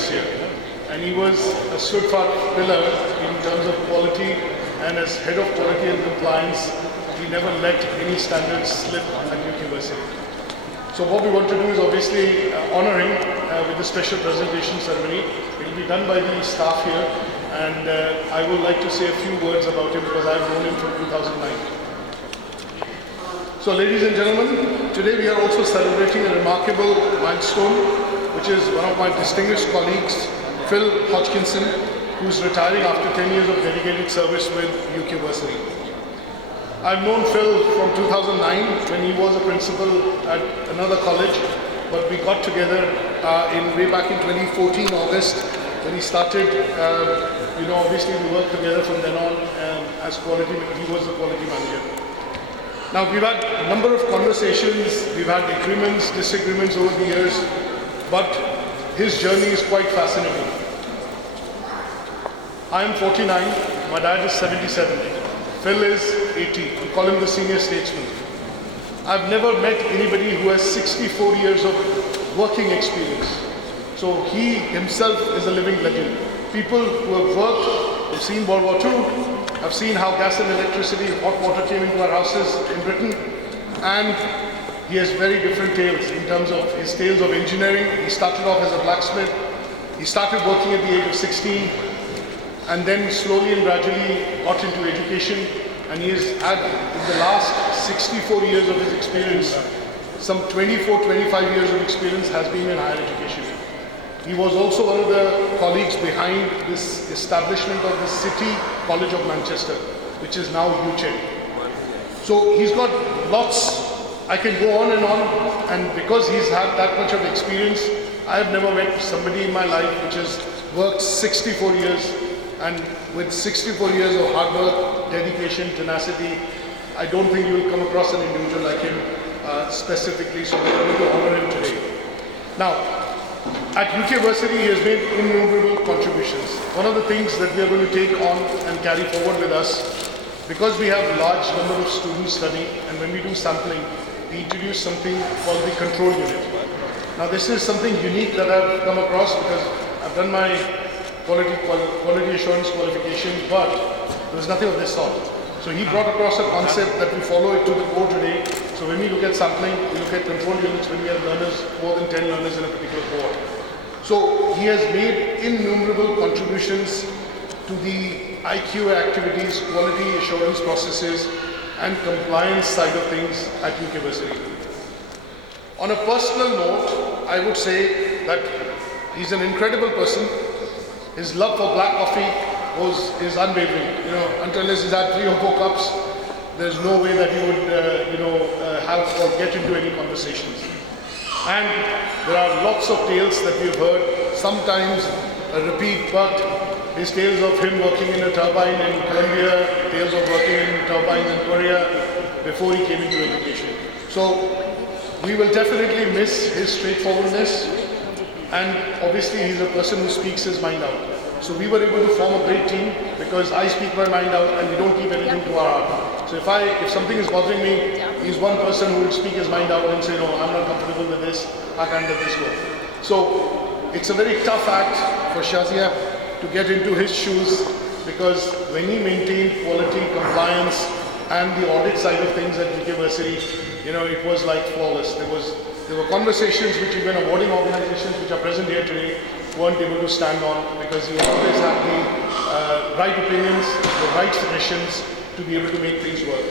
last year. And he was a steadfast pillar in terms of quality, and as head of quality and compliance, he never let any standards slip at University. So what we want to do is obviously honor him with a special presentation ceremony. It will be done by the staff here, and I would like to say a few words about him because I've known him from 2009. So ladies and gentlemen, today we are also celebrating a remarkable milestone, which is one of my distinguished colleagues, Phil Hodgkinson, who is retiring after 10 years of dedicated service with University. I've known Phil from 2009 when he was a principal at another college, but we got together way back in 2014 August when he started. Obviously we worked together from then on as quality. He was the quality manager. Now we've had a number of conversations, we've had agreements, disagreements over the years, but his journey is quite fascinating. I am 49, my dad is 77. Phil is 80. We call him the senior statesman. I've never met anybody who has 64 years of working experience. So he himself is a living legend. People who have worked, have seen World War II, have seen how gas and electricity, hot water came into our houses in Britain, and he has very different tales in terms of his tales of engineering. He started off as a blacksmith. He started working at the age of 16. And then slowly and gradually got into education, and he has had, in the last 64 years of his experience, some 24, 25 years of experience has been in higher education. He was also one of the colleagues behind this establishment of the City College of Manchester, which is now UCHED. So he's got lots, I can go on, and because he's had that much of experience, I have never met somebody in my life which has worked 64 years. And with 64 years of hard work, dedication, tenacity, I don't think you will come across an individual like him specifically, so we're going to honor him today. Now, at University, he has made innumerable contributions. One of the things that we are going to take on and carry forward with us, because we have a large number of students studying, and when we do sampling, we introduce something called the control unit. Now, this is something unique that I've come across because I've done my quality assurance qualification, but there was nothing of this sort. So he brought across a concept that we follow it to the core today. So when we look at sampling, we look at control units when we have learners, more than 10 learners in a particular cohort. So he has made innumerable contributions to the IQ activities, quality assurance processes, and compliance side of things at University. On a personal note, I would say that he's an incredible person. His love for black coffee is unwavering. Until he's had 3 or 4 cups, there's no way that he would have or get into any conversations. And there are lots of tales that we've heard, sometimes a repeat, but his tales of him working in a turbine in Colombia, tales of working in turbines in Korea before he came into education. So we will definitely miss his straightforwardness. And obviously he's a person who speaks his mind out. So we were able to form a great team because I speak my mind out and we don't keep anything to our heart. So if something is bothering me, he's one person who will speak his mind out and say, no, I'm not comfortable with this, I can't let this go. So it's a very tough act for Shazia to get into his shoes, because when he maintained quality, compliance and the audit side of things at University, it was like flawless. There were conversations which even awarding organizations which are present here today weren't able to stand on, because he always had the right opinions, the right suggestions to be able to make things work.